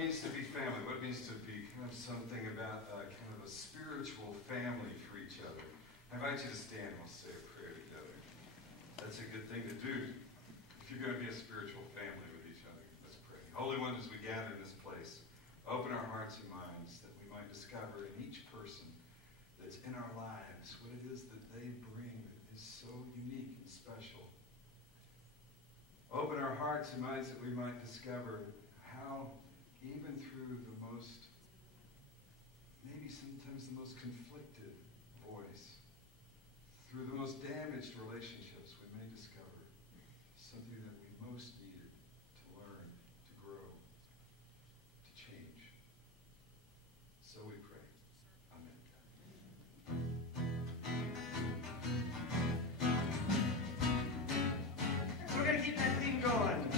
means to be family, what it means to be kind of something about kind of a spiritual family for each other. I invite you to stand and we'll say a prayer together. That's a good thing to do if you're going to be a spiritual family with each other. Let's pray. Holy One, as we gather in this place, open our hearts and minds that we might discover in each person that's in our lives what it is that they bring that is so unique and special. Open our hearts and minds that we might discover how, even through the most, maybe sometimes the most conflicted voice, through the most damaged relationships, we may discover something that we most needed to learn, to grow, to change. So we pray. Amen. We're going to keep that theme going.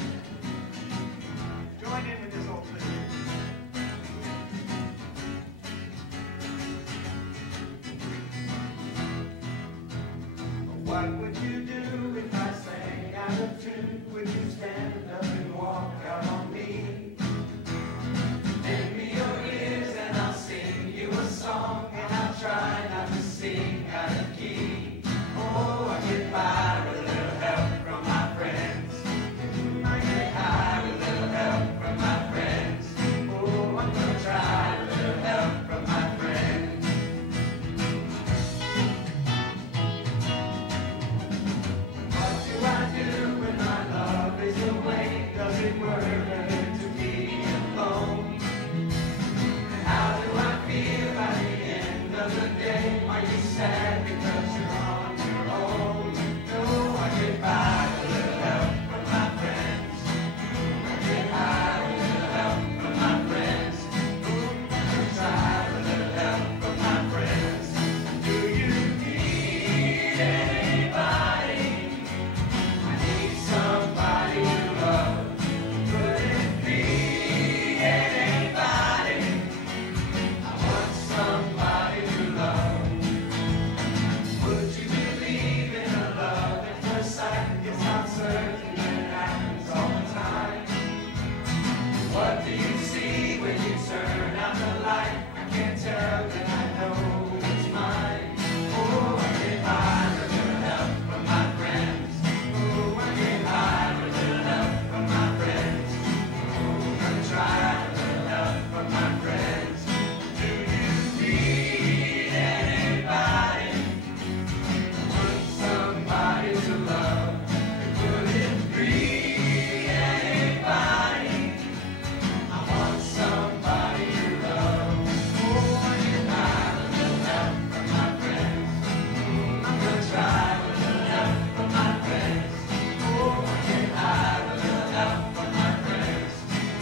Join in with this old thing. What would you do if I sang out of tune? Would you stand up and walk out on me? Lend me your ears and I'll sing you a song, and I'll try not to sing out of key. Oh, I get by with a little help from my friends. I get high with a little help from my friends. Oh, I'm gonna try with a little help from my friends. What do I do when my love is away? Does it work to be alone? How do I feel by the end of the day? Are you sad because you're on your own? No, I get by with a little help from my friends. I get high with a little help from my friends. I try with a little help from my friends. Do you need anybody? I need somebody to love. Could it be anybody? I want somebody to love. Would you believe in a love at first sight? It's not certain that it happens all the time. What do you see when you turn out the light? I can't tell that I know it's mine. Oh, I get high with a little help from my friends. Oh, I get high with a little help from my friends. Oh, I try with a little help from my friends. Do you need anybody? Want somebody to love? Could it be anybody? I want somebody to love. Oh, I get high with a little help from my friends. I'm gonna try with a little help from my friends. Oh, I get high with a little help from my friends.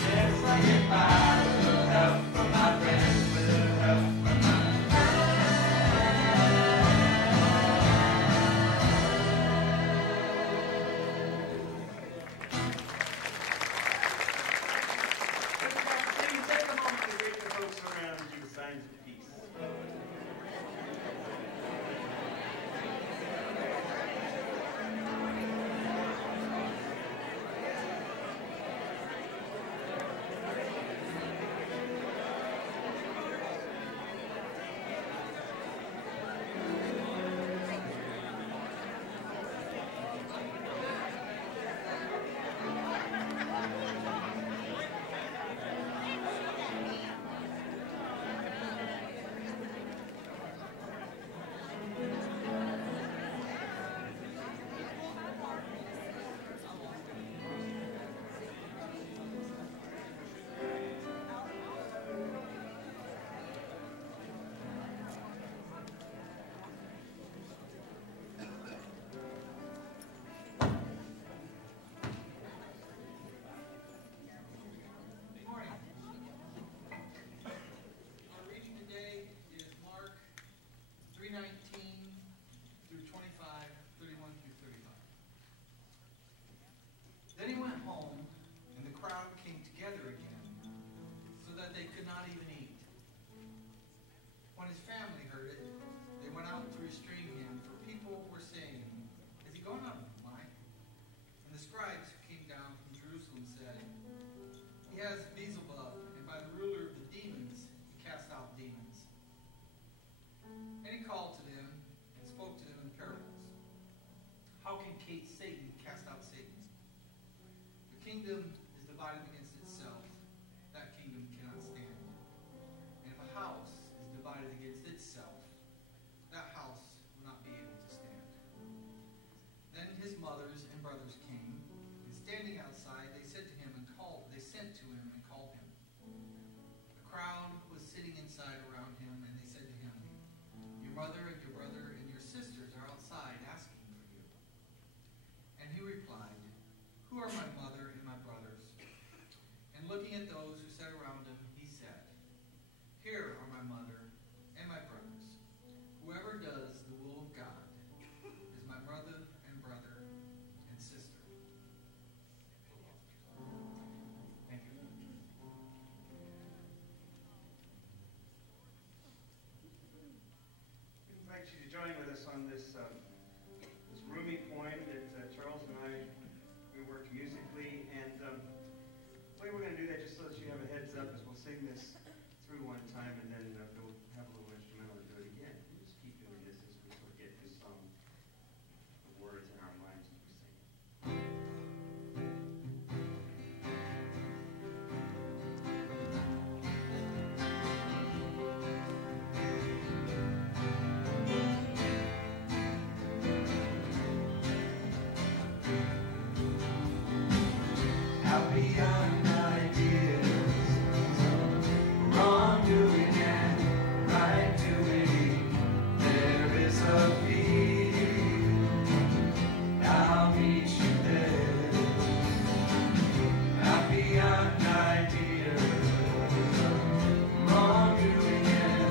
Yes, I get by with a little help from my friends. With a little help from my friends. Please take a moment to greet the folks around you with signs of peace. Good morning. Our reading today is Mark 3:19 through 25, 31 through 35. Then he went home, and the crowd came together again, so that they could not even eat. When his family heard it, they went out to restrain him, for people were saying, "Has he gone out of his mind?" And the scribes who came down from Jerusalem said, "He has Beelzebub, and by you to join with us on this this roomy poem that Charles and I, we worked musically. And the way we're going to do that, just so that you have a heads up, is we'll sing this through one time, and then we'll have a little instrumental and do it again. We'll just keep doing this as we forget this song, the words in our minds as we sing it. Beyond ideas, wrongdoing and right doing, there is a field. I'll meet you there. Out beyond ideas, wrongdoing and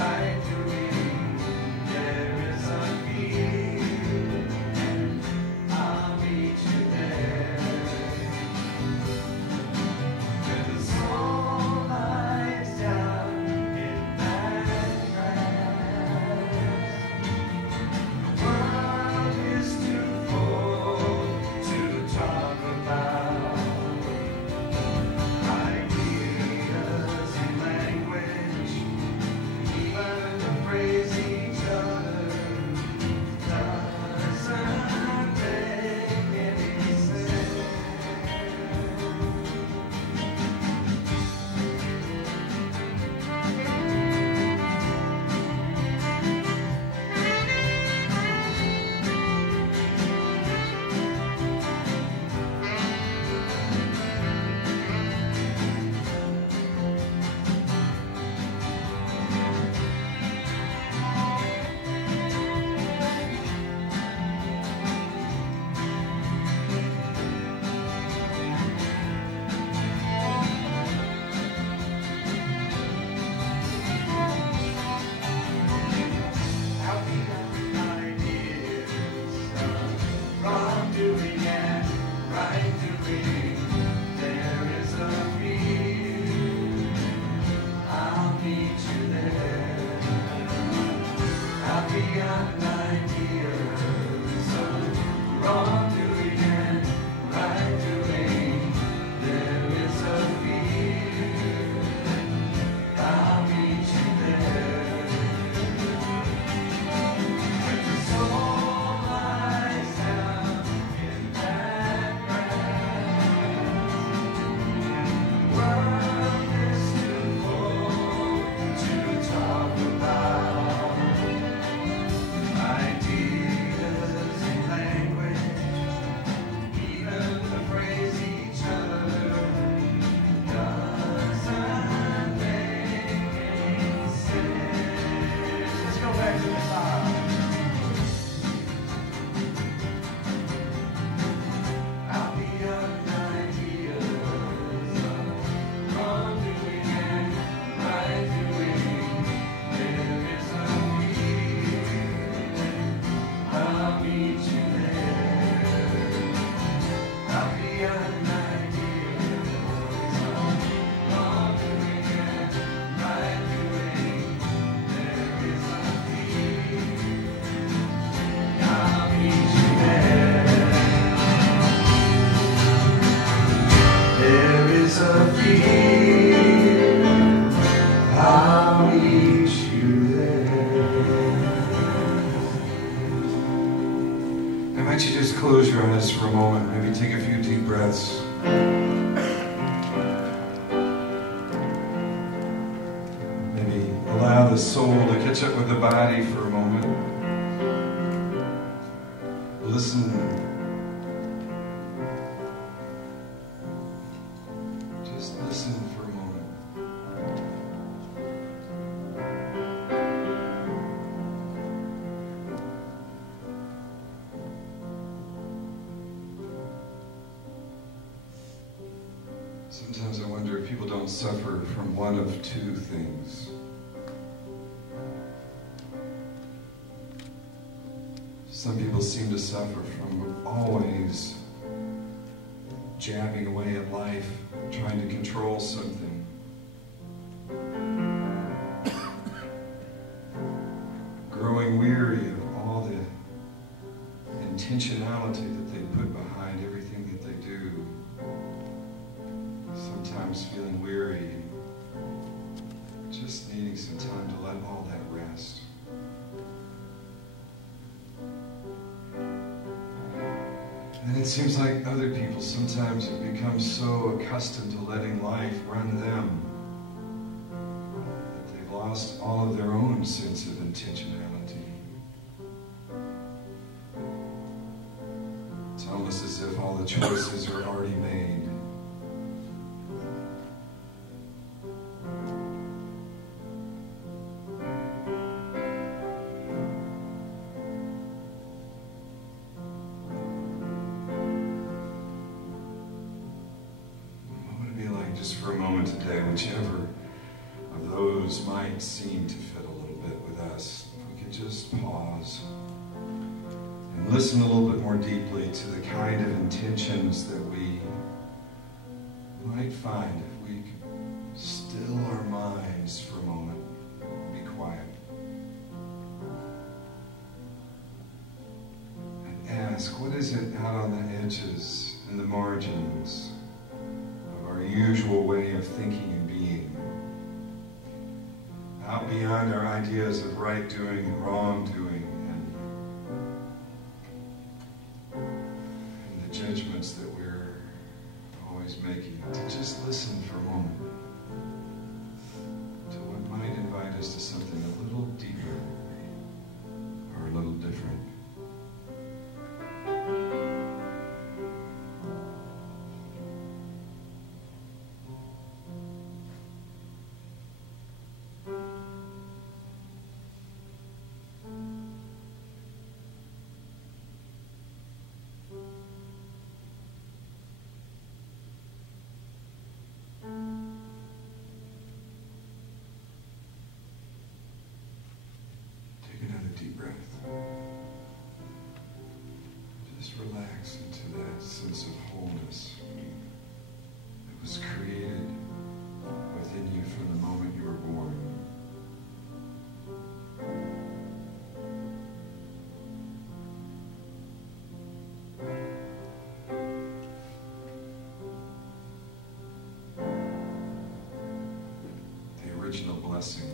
right doing, there is a field. I'll meet you there. Close your eyes for a moment. Maybe take a few deep breaths. Maybe allow the soul to catch up with the body for a moment. Listen. Just listen for a moment. Sometimes I wonder if people don't suffer from one of two things. Some people seem to suffer from always jabbing away at life, trying to control something. Growing weary sometimes feeling weary and just needing some time to let all that rest. And it seems like other people sometimes have become so accustomed to letting life run them that they've lost all of their own sense of intentionality. It's almost as if all the choices are already made. Just for a moment today, whichever of those might seem to fit a little bit with us, if we could just pause and listen a little bit more deeply to the kind of intentions that we might find if we could still our minds for a moment, be quiet, and ask, what is it out on the edges and the margins our usual way of thinking and being, out beyond our ideas of right doing and wrong doing, and the judgments that we're always making, to just listen for a moment to what might invite us to something a little deeper or a little different. Deep breath. Just relax into that sense of wholeness that was created within you from the moment you were born. The original blessing.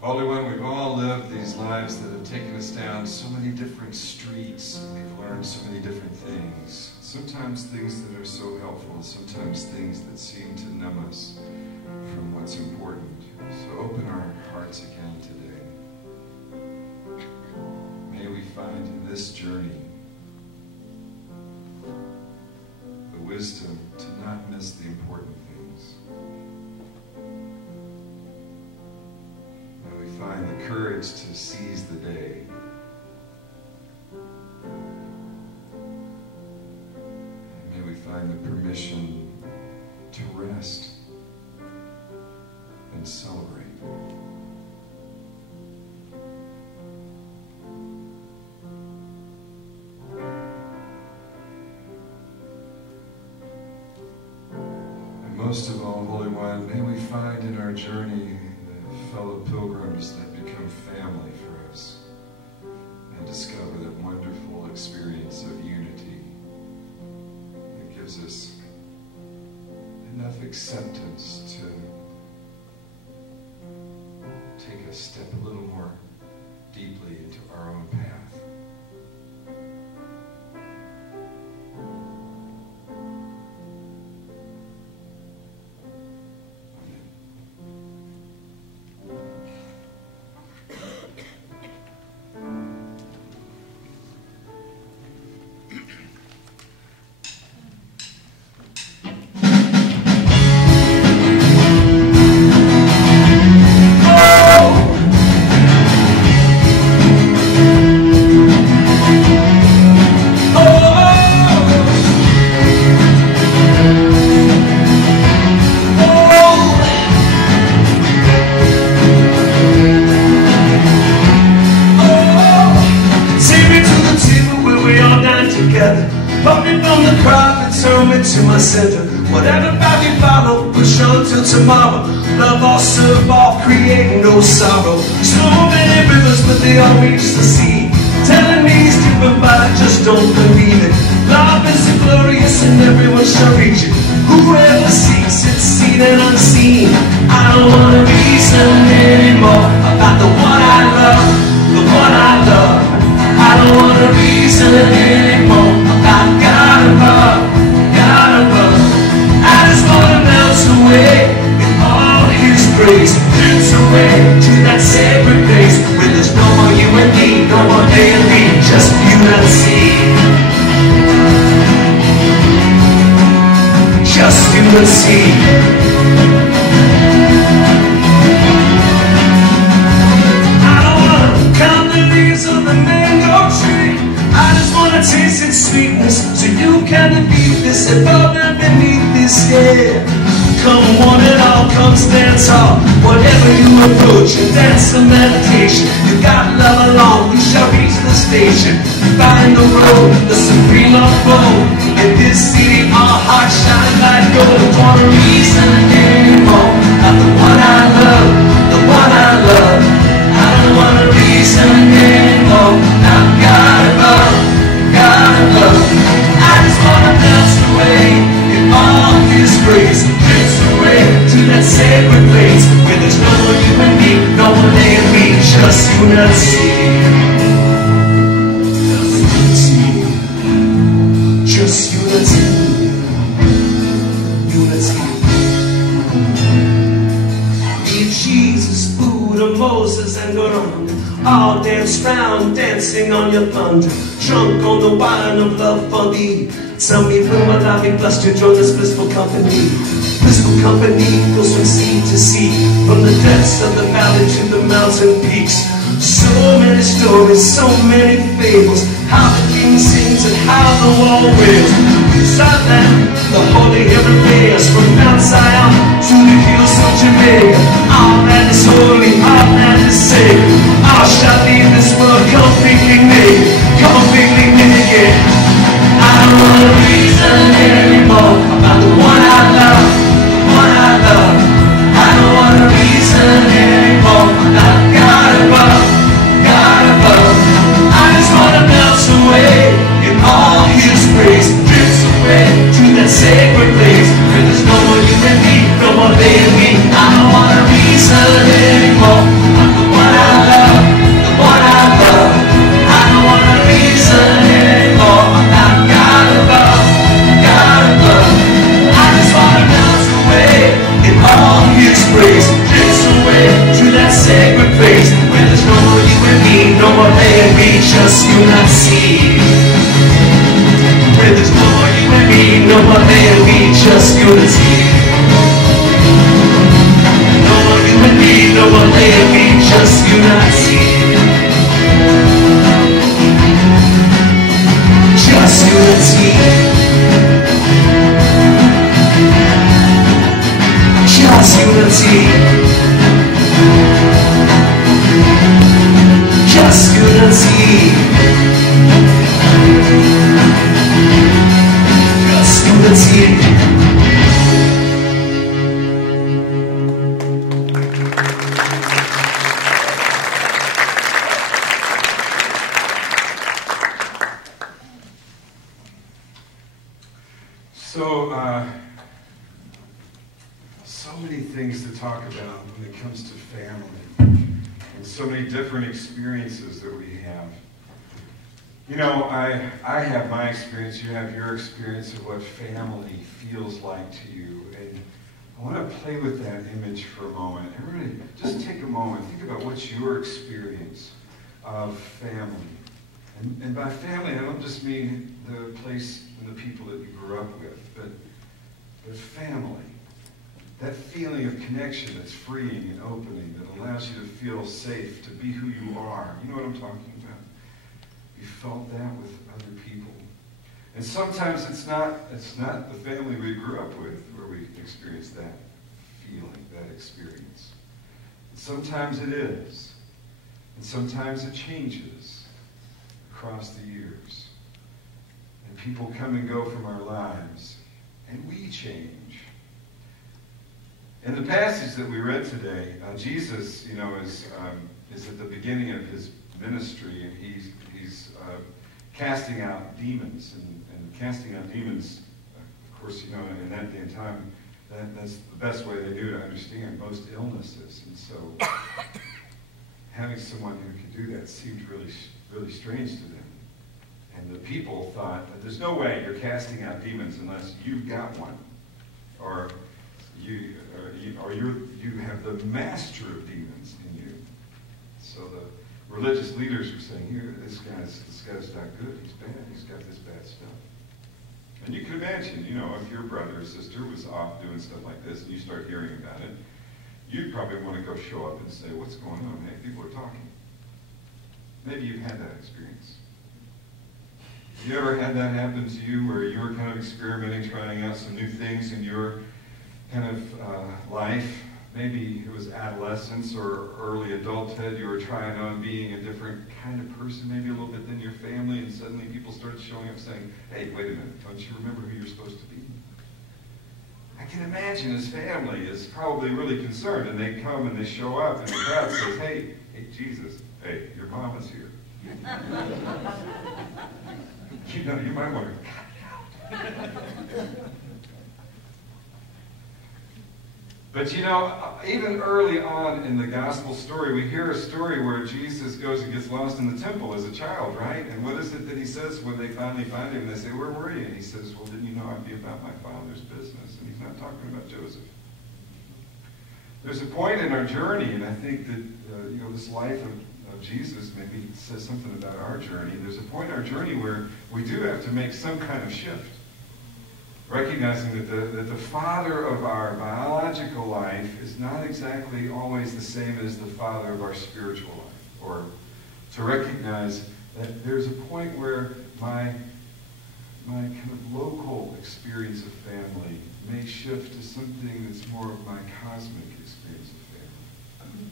Holy One, we've all lived these lives that have taken us down so many different streets, and we've learned so many different things. Sometimes things that are so helpful, and sometimes things that seem to numb us from what's important. So open our hearts again today. May we find in this journey the wisdom to not miss the important things. May we find the courage to seize the day. And may we find the permission to rest and celebrate. And most of all, Holy One, may we find in our journey the fellow pilgrims that become family for us and discover that wonderful experience of unity that gives us enough acceptance to take a step a little more deeply into our own path. To my center, whatever path you follow will show till tomorrow. Love all, serve all, create no sorrow. So many rivers, but they all reach the sea. Telling me he's different, but I just don't believe it. Love is glorious and everyone shall reach it. Whoever seeks it, seen and unseen. I don't want to reason anymore about the one I love, the one I love. I don't want to reason anymore about God above, God above. I just want to melt away in all His grace. Drift away to that sacred place where there's no more you and me, no more they and me, just you and see. Just you and see. I don't want to count the leaves of the mango tree. I just want to taste its sweetness so you can defeat this above and beneath this, yeah. Come one and all, come stand tall. Whatever you approach and dance the meditation, you got love along, we shall reach the station. Find the road, the supreme abode. In this city our hearts shine like gold. Don't want a reason anymore about the one I love, the one I love. I don't want a reason anymore about God above, God above. I just want to melt away in all His grace. To that sacred place where there's no one you and me, no one they and me, just unity. Just unity. Unity. Be Jesus, Buddha, Moses, and Aaron all dance round, dancing on your thunder, drunk on the wine of love for thee. Tell me when will I be blessed to join this blissful company? Blissful company goes from sea to sea, from the depths of the valley to the mountain peaks. So many stories, so many fables, how the king sings and how the wall wails. Beside that, the holy heaven bears, from Mount Zion to the hills of Jamaica. All that is holy, all that is sacred, all shall leave this world completely naked, completely naked. I don't want a reason anymore about the one I love, the one I love. I don't want a reason anymore about God above, God above. I just want to melt away in all His grace. Drift away to that sacred place where there's no more you and me, no more they and me. I don't want a reason anymore about the one I love, the one I love. I don't want a reason anymore about God above, God above. I just want to melt away in all His grace. Drift away to that sacred place where there's no more you and me, no more they and me, just you and I see. Where there's no more you and me, no more they and me, just unity. No more you and me, no more they and me, just unity. Just unity. Just unity. Just unity. Just unity. So many things to talk about when it comes to family, and so many different experiences that we have. You know, I have my experience, you have your experience of what family feels like to you, and I want to play with that image for a moment. Everybody, just take a moment, think about what's your experience of family. And by family, I don't just mean the place and the people that you grew up with, but family. That feeling of connection that's freeing and opening, that allows you to feel safe, to be who you are. You know what I'm talking about? You felt that with other people. And sometimes it's not the family we grew up with where we experience that feeling, that experience. And sometimes it is. And sometimes it changes across the years. And people come and go from our lives. And we change. In the passage that we read today, Jesus, is at the beginning of his ministry, and he's casting out demons, and casting out demons. Of course, in that day and time, that's the best way they do to understand most illnesses, and so having someone who could do that seemed really, really strange to them. And the people thought that there's no way you're casting out demons unless you've got one, or you have the master of demons in you. So the religious leaders were saying, "Here, this guy's not good. He's bad. He's got this bad stuff." And you can imagine, if your brother or sister was off doing stuff like this, and you start hearing about it, you'd probably want to go show up and say, "What's going on? Hey, people are talking." Maybe you've had that experience. Have you ever had that happen to you where you were kind of experimenting, trying out some new things in your kind of life? Maybe it was adolescence or early adulthood. You were trying on being a different kind of person, maybe a little bit than your family, and suddenly people started showing up saying, "Hey, wait a minute, don't you remember who you're supposed to be?" I can imagine his family is probably really concerned, and they come and they show up, and the crowd says, hey, Jesus, hey, your mama's here. You might want to cut it out. But even early on in the gospel story, we hear a story where Jesus goes and gets lost in the temple as a child, right? And what is it that he says when they finally find him? And they say, "Where were you?" And he says, "Well, didn't you know I'd be about my Father's business?" And he's not talking about Joseph. There's a point in our journey, and I think that this life of Jesus maybe says something about our journey. There's a point in our journey where we do have to make some kind of shift. Recognizing that the father of our biological life is not exactly always the same as the father of our spiritual life. Or to recognize that there's a point where my kind of local experience of family may shift to something that's more of my cosmic experience of family.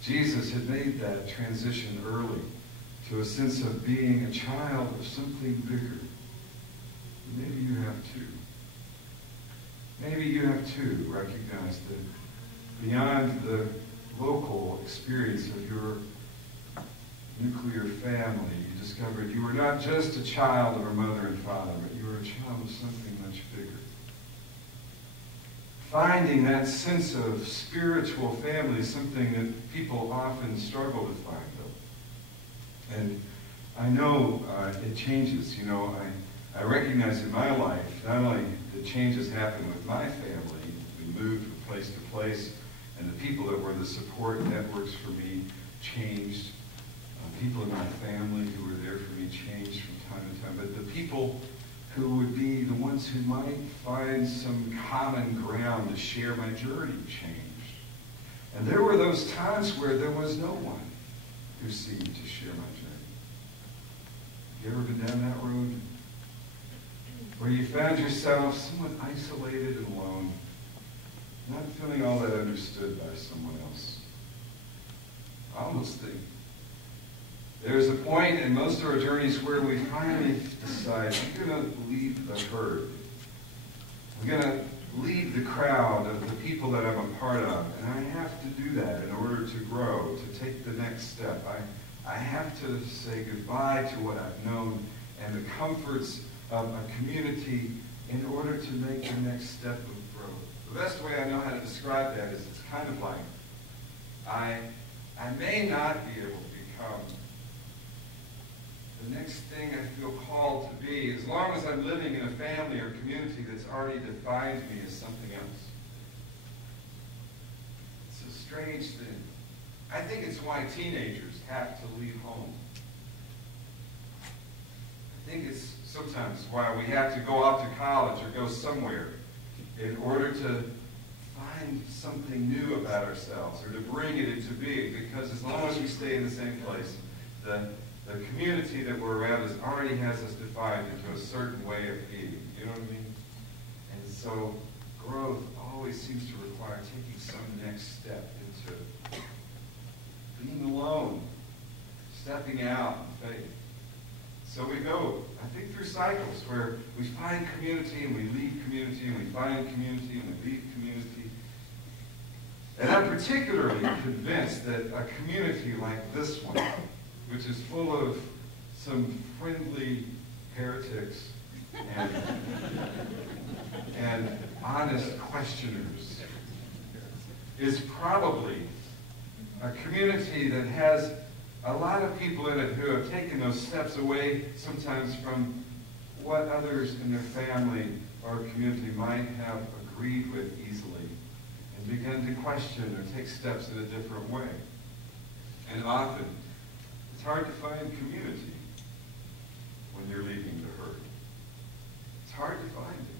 Jesus had made that transition early to a sense of being a child of something bigger. Maybe you have too. Maybe you have too recognized that beyond the local experience of your nuclear family, you discovered you were not just a child of a mother and father, but you were a child of something much bigger. Finding that sense of spiritual family is something that people often struggle to find, though. And I know it changes. I recognize in my life, not only the changes happen with my family, we moved from place to place, and the people that were the support networks for me changed. People in my family who were there for me changed from time to time. But the people who would be the ones who might find some common ground to share my journey changed. And there were those times where there was no one who seemed to share my journey. You ever been down that road? Where you found yourself somewhat isolated and alone, not feeling all that understood by someone else. I almost think there's a point in most of our journeys where we finally decide we're going to leave the herd. We're going to leave the crowd of the people that I'm a part of, and I have to do that in order to grow, to take the next step. I have to say goodbye to what I've known and the comforts of a community in order to make the next step of growth. The best way I know how to describe that is it's kind of like I may not be able to become the next thing I feel called to be as long as I'm living in a family or community that's already defined me as something else. It's a strange thing. I think it's why teenagers have to leave home. I think it's sometimes why we have to go off to college or go somewhere in order to find something new about ourselves or to bring it into being. Because as long as we stay in the same place, the community that we're around us already has us defined into a certain way of being. You know what I mean? And so growth always seems to require taking some next step into being alone, stepping out in faith. So we go, I think, through cycles where we find community and we leave community and we find community and we leave community. And I'm particularly convinced that a community like this one, which is full of some friendly heretics and honest questioners, is probably a community that has a lot of people in it who have taken those steps away sometimes from what others in their family or community might have agreed with easily and begun to question or take steps in a different way. And often, it's hard to find community when you're leaving the herd. It's hard to find it.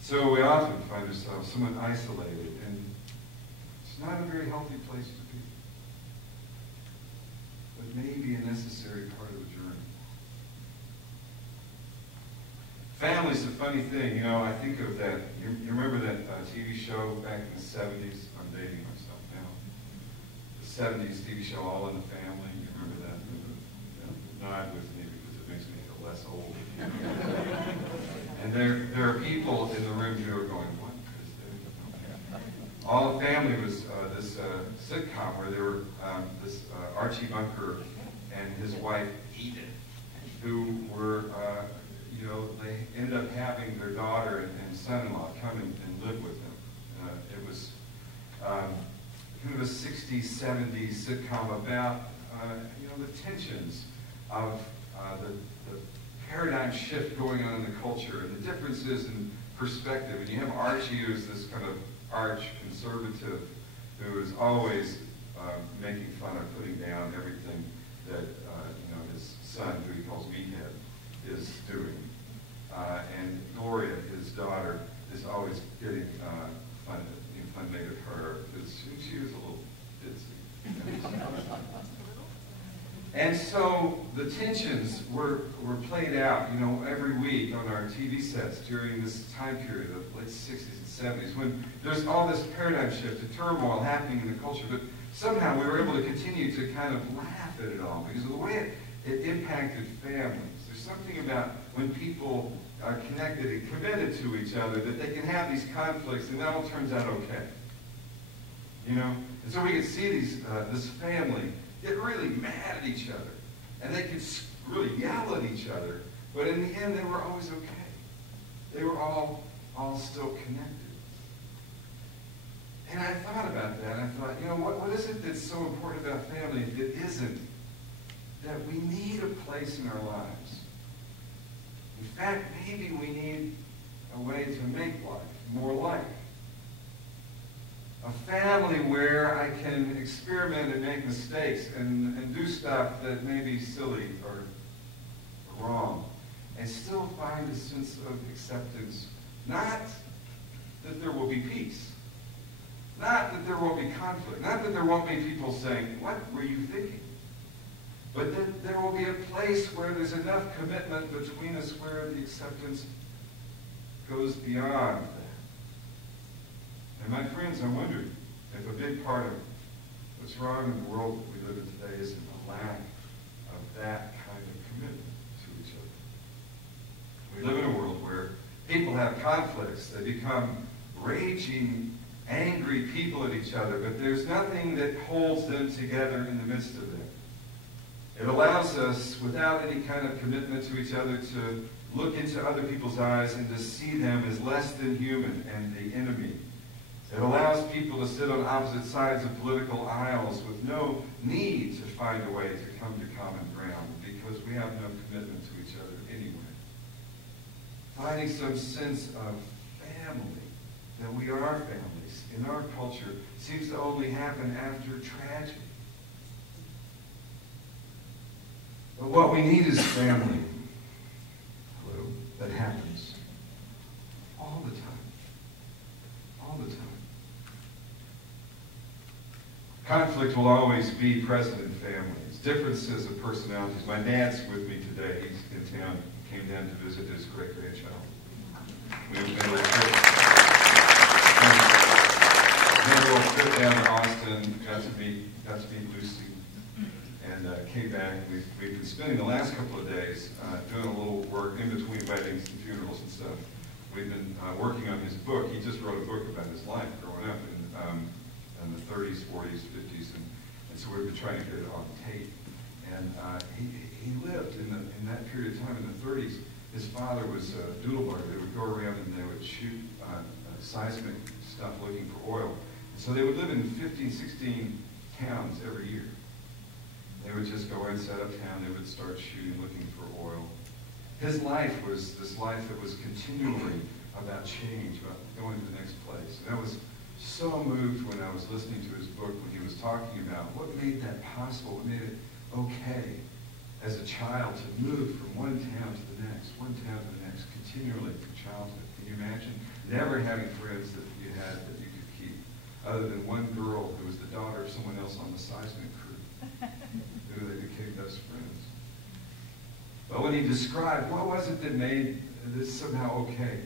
So we often find ourselves somewhat isolated, and it's not a very healthy place to be. But maybe a necessary part of the journey. Family's a funny thing. You know, I think of that. You remember that TV show back in the 70s? I'm dating myself now. The 70s TV show, All in the Family. You remember that? Nod with me because it makes me feel less old. And there are people in the room who are going, what is that? All in the Family was this sitcom where there were this Archie Bunker and his wife Edith, who were, they ended up having their daughter and son-in-law come and live with them. It was kind of a 60s, 70s sitcom about, the tensions of the paradigm shift going on in the culture and the differences in perspective. And you have Archie, who's this kind of arch-conservative who is always making fun or putting down everything that his son, who he calls Meathead, is doing. And Gloria, his daughter, is always getting fun made of her because she was a little ditzy. And so the tensions were played out, every week on our TV sets during this time period of late 60s and 70s when there's all this paradigm shift, the turmoil happening in the culture, but somehow we were able to continue to kind of laugh at it all because of the way it impacted families. There's something about when people are connected and committed to each other that they can have these conflicts and that all turns out okay. And so we could see this family get really mad at each other. And they could really yell at each other. But in the end, they were always okay. They were all still connected. And I thought about that. And I thought, what is it that's so important about family if it isn't that we need a place in our lives? In fact, maybe we need a way to make life more like. A family where I can experiment and make mistakes and do stuff that may be silly or wrong and still find a sense of acceptance. Not that there will be peace. Not that there won't be conflict. Not that there won't be people saying, what were you thinking? But that there will be a place where there's enough commitment between us where the acceptance goes beyond that. And my friends, I wonder if a big part of what's wrong in the world that we live in today is a lack of that kind of commitment to each other. We live in a world where people have conflicts. They become raging, angry people at each other, but there's nothing that holds them together in the midst of it. It allows us, without any kind of commitment to each other, to look into other people's eyes and to see them as less than human and the enemy. It allows people to sit on opposite sides of political aisles with no need to find a way to come to common ground because we have no commitment to each other anyway. Finding some sense of family, that we are families in our culture, seems to only happen after tragedy. But what we need is family. Hello, that happens all the time. All the time. Conflict will always be present in families. Differences of personalities. My dad's with me today. He's in town. Came down to visit his great-grandchild. We made a little trip down to Austin. Got to meet Lucy, and came back. We've been spending the last couple of days doing a little work in between weddings and funerals and stuff we've been working on his book. He just wrote a book about his life growing up in the 30s, 40s, 50s, and so we've been trying to get it on tape. And he lived in that period of time in the 30s. His father was a doodle bugger. They would go around and they would shoot seismic stuff looking for oil. And so they would live in 15, 16 towns every year. They would just go and set up town. They would start shooting, looking for oil. His life was this life that was continually about change, about going to the next place. And I was so moved when I was listening to his book, when he was talking about what made that possible, what made it okay as a child to move from one town to the next, continually from childhood. Can you imagine? Never having friends that you had that you could keep, other than one girl who was the daughter of someone else on the seismic crew, who they became best friends. But when he described what was it that made this somehow okay,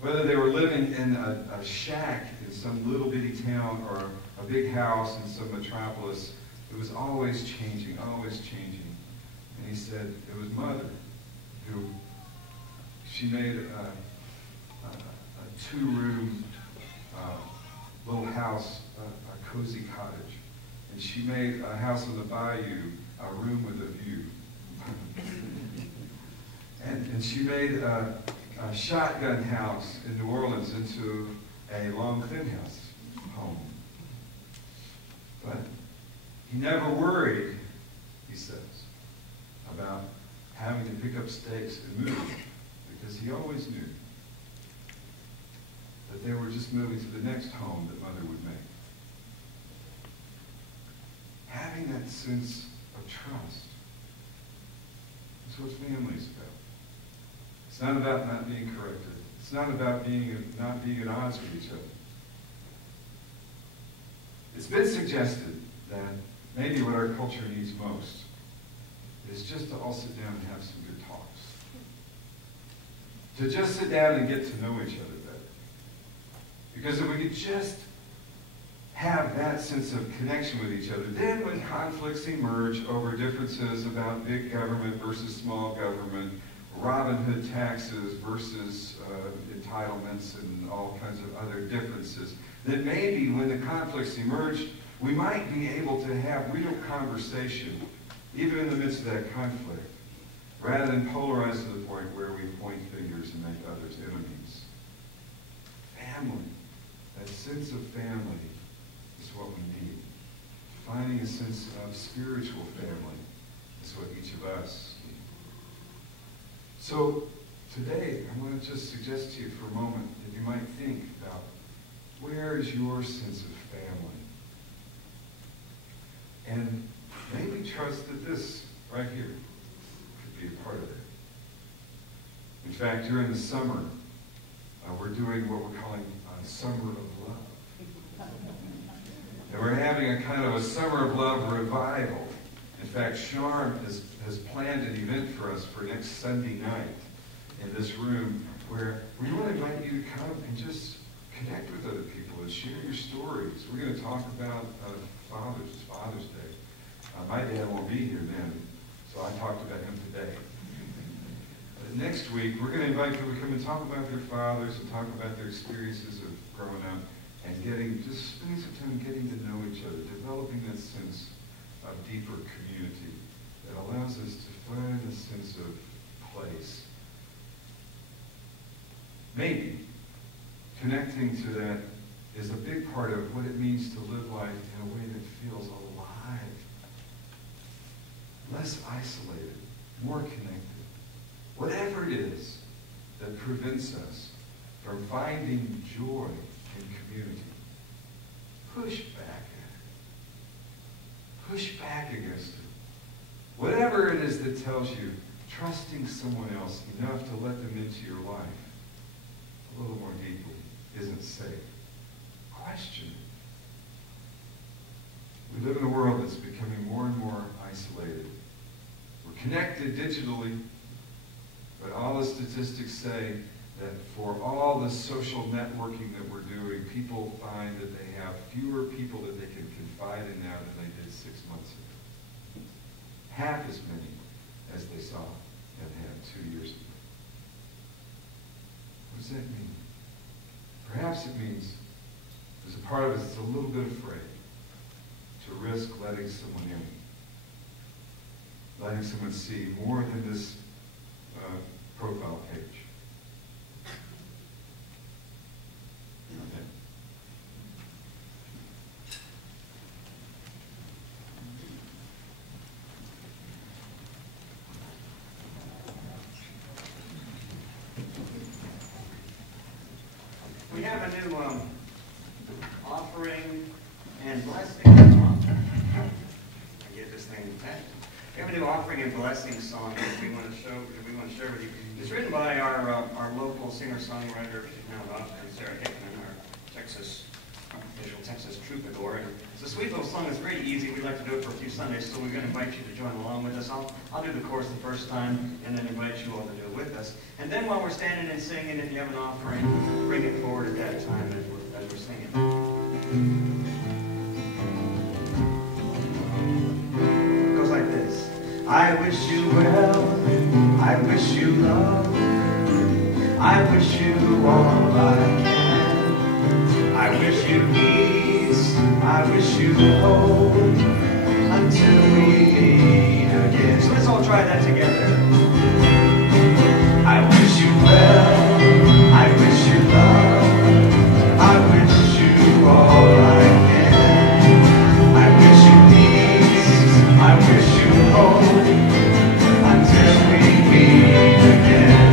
whether they were living in a shack in some little bitty town or a big house in some metropolis, it was always changing, always changing. And he said it was Mother who, she made a two-room little house, a cozy cottage. And she made a house on the bayou, a room with a view. and she made a shotgun house in New Orleans into a long thin house home. But he never worried, he says, about having to pick up stakes and move, because he always knew that they were just moving to the next home that Mother would make. Having that sense of trust is what family's about. It's not about not being corrected. It's not about not being at odds with each other. It's been suggested that maybe what our culture needs most is just to all sit down and have some good talks. To just sit down and get to know each other better. Because if we could just have that sense of connection with each other, then when conflicts emerge over differences about big government versus small government, Robin Hood taxes versus entitlements and all kinds of other differences, that maybe when the conflicts emerge, we might be able to have real conversation, even in the midst of that conflict, rather than polarize to the point where we point fingers and make others enemies. Family, that sense of family is what we need. Finding a sense of spiritual family is what each of us need. So today, I want to just suggest to you for a moment that you might think about, where is your sense of family? And maybe trust that this right here could be a part of it. In fact, during the summer, we're doing what we're calling a Summer of Love. And we're having a kind of a Summer of Love revival. In fact, Sharm has planned an event for us for next Sunday night in this room where we want to invite you to come and just connect with other people and share your stories. We're going to talk about Father's Day. My dad won't be here then, so I talked about him today. Next week, we're going to invite people to come and talk about their fathers and talk about their experiences of growing up and just spending some time getting to know each other, developing that sense of deeper community that allows us to find a sense of place. Maybe connecting to that is a big part of what it means to live life in a way that feels alive, less isolated, more connected. Whatever it is that prevents us from finding joy in community, push back at it. Push back against it. Whatever it is that tells you trusting someone else enough to let them into your life a little more deeply isn't safe. Question it. We live in a world that's becoming more and more isolated. We're connected digitally, but all the statistics say that for all the social networking that we're doing, people find that they have fewer people that they can confide in now than they did 6 months ago. Half as many as they saw and had 2 years ago. What does that mean? Perhaps it means there's a part of us that's a little bit afraid to risk letting someone in. Letting someone see more than this profile page. Okay. We have a new offering and blessing song. I get this thing intact. We have a new offering and blessing song that we want to share with you. It's written by our local singer-songwriter, she's now about Sarah Hickman, our visual Texas troubadour. And it's a sweet little song. It's very easy. We'd like to do it for a few Sundays, so we're going to invite you to join along with us. I'll do the chorus the first time, and then invite you all to do it with us. And then while we're standing and singing, if you have an offering, bring it forward at that time as we're singing. It goes like this. I wish you well. I wish you love. I wish you all I can. I wish you peace. I wish you hope until we meet again. So let's all try that together. I wish you well. I wish you love. I wish you all I can. I wish you peace. I wish you hope until we meet again.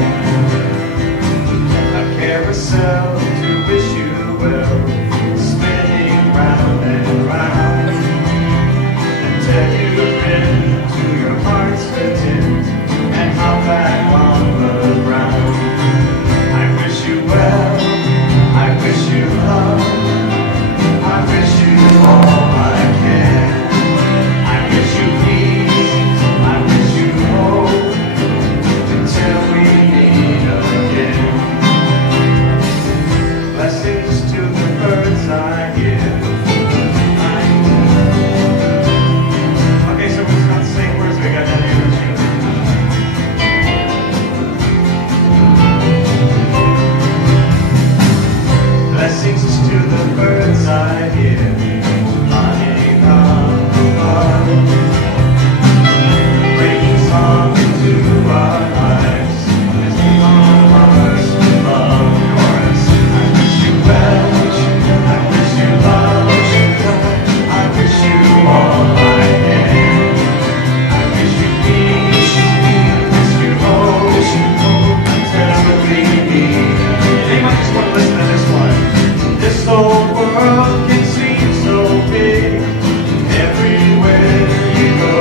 A carousel to wish you well, spinning round and round, until you've been to your heart's content and hop back on the ground. I wish you well, I wish you love, I wish you all I can. I wish you peace, I wish you hope until we meet again. Blessings to the birds I hear. Okay, so we're not the same words, we got that energy. Blessings to the birds I hear, flying above, bringing song into our lives, lifting all hearts with love. Chorus. I wish you well, I wish you love, I wish you all I can. I wish you peace, I wish you hope until we meet. Anyone just want to listen to this one? This old world can seem so big everywhere you go,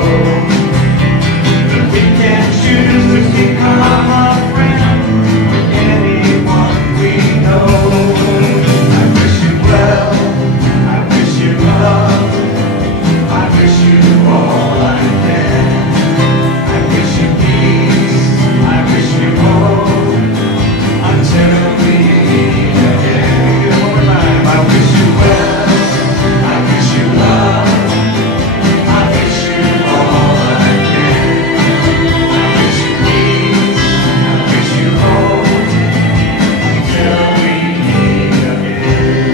but we can choose to become a friend with anyone we know. I wish you well, I wish you love, I wish you all I can. I wish you peace, I wish you hope until we meet again. One more time. I wish you well, I wish you love, I wish you all I can. I wish you peace, I wish you hope until we meet again.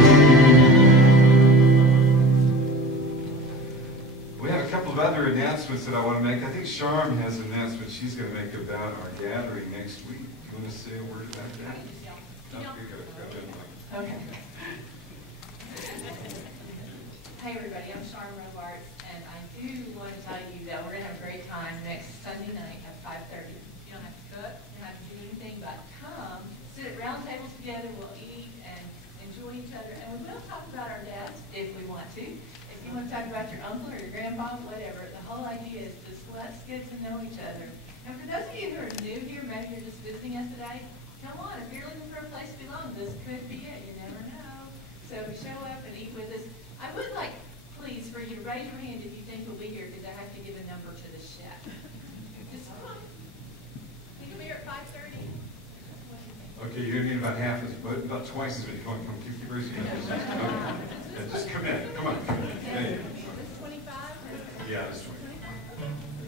We have a couple of other announcements that I want to make. I think Sharm has an announcement she's going to make about our gathering next week. Do you want to say a word about that? No, you go ahead, Mike. Okay. Hey everybody, I'm Sharon Robarts, and I do want to tell you that we're going to have a great time next Sunday night at 5:30. You don't have to cook, you don't have to do anything but come, sit at round tables together, we'll eat and enjoy each other, and we will talk about our dads if we want to. If you want to talk about your uncle or your grandpa, whatever, the whole idea is just let's get to know each other. And for those of you who are new here, maybe you're just visiting us today, come on, if you're looking for a place to belong, this could be it. You never know. So show up and eat with us. I would like, please, for you to raise your hand if you think we'll be here, because I have to give a number to the chef. Just come on. You come here at 5:30. Okay, you're going to need about half as, but about twice as many. Come on, keep raising your hand. Okay. Yeah, just come in. Come on. Yeah, yeah. This is 25? Yeah, that's 20.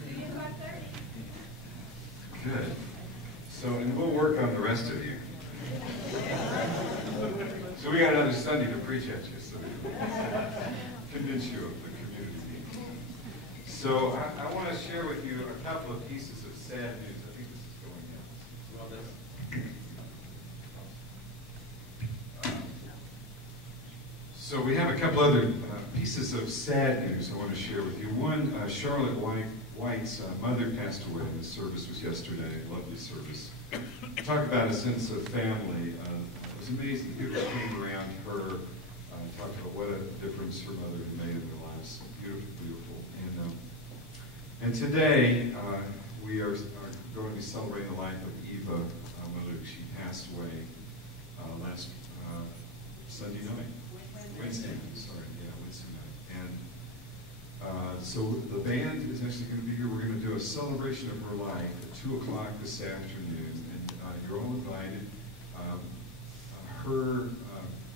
See you at 5:30. Good. So, and we'll work on the rest of you. So we got preach at you, so convince you of the community being. So I want to share with you a couple of pieces of sad news. I think this is going now. Well done. So we have a couple other pieces of sad news I want to share with you. One, Charlotte White's mother passed away. The service was yesterday, a lovely service. Talk about a sense of family. It was amazing. People came around her, talked about what a difference her mother had made in their lives. Beautiful, beautiful. And today, we are going to be celebrating the life of Eva Miller. She passed away last Sunday night. Wednesday night, sorry. Yeah, Wednesday night. And so the band is actually going to be here. We're going to do a celebration of her life at 2 o'clock this afternoon. And you're all invited. Her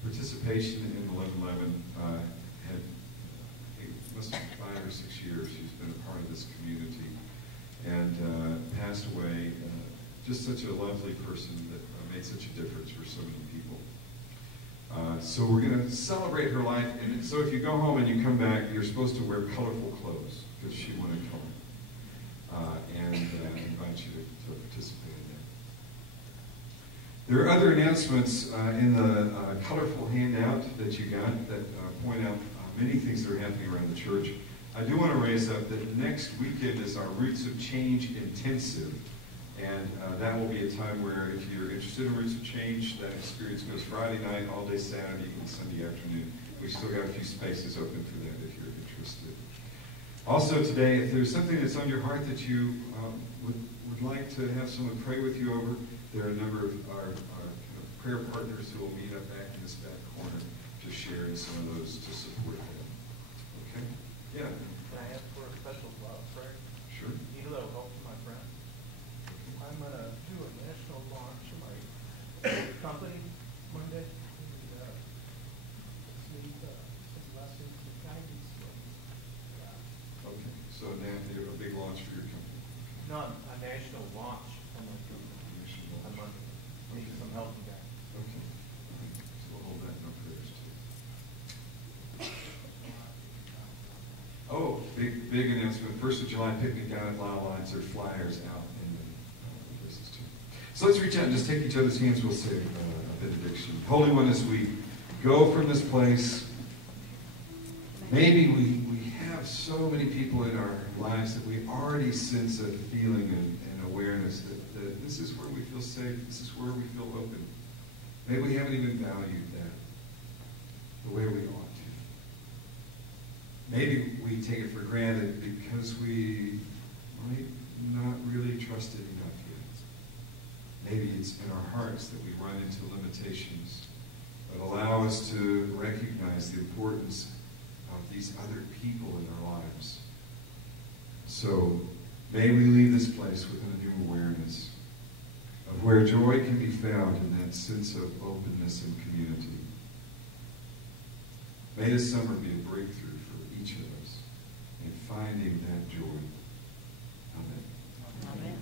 participation in 1111 had, it must have been 5 or 6 years. She's been a part of this community and passed away. Just such a lovely person that made such a difference for so many people. So we're going to celebrate her life. And so if you go home and you come back, you're supposed to wear colorful clothes because she wanted color. And I invite you to participate in that. There are other announcements in the colorful handout that you got that point out many things that are happening around the church. I do want to raise up that next weekend is our Roots of Change Intensive. And that will be a time where if you're interested in Roots of Change, that experience goes Friday night, all day Saturday, and Sunday afternoon. We've still got a few spaces open for that if you're interested. Also today, if there's something that's on your heart that you would like to have someone pray with you over, there are a number of our kind of prayer partners who will meet up back in this back corner to share in some of those to support them. Okay? Yeah? Can I ask for a special prayer? Sure. Need a little help from my friend. I'm going to do a national launch of my company Monday. And just need some blessings and guidance. Okay. So now you have a big launch for your company. No, a national launch for my company on Monday. Need some help with that. Okay. So we'll hold that in our prayers too. Oh, big announcement. 1st of July picnic down at Lyle Lines. There's flyers out in the places too. So let's reach out and just take each other's hands. We'll say a benediction. Holy One, as we go from this place, maybe we have so many people in our lives that we already sense a feeling and awareness that this is where we feel safe, this is where we feel open. Maybe we haven't even valued that the way we ought to. Maybe we take it for granted because we might not really trust it enough yet. Maybe it's in our hearts that we run into limitations that allow us to recognize the importance of these other people in our lives. So may we leave this place with a new awareness of where joy can be found in that sense of openness and community. May this summer be a breakthrough for each of us in finding that joy. Amen. Amen.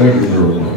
Thank you, Earl.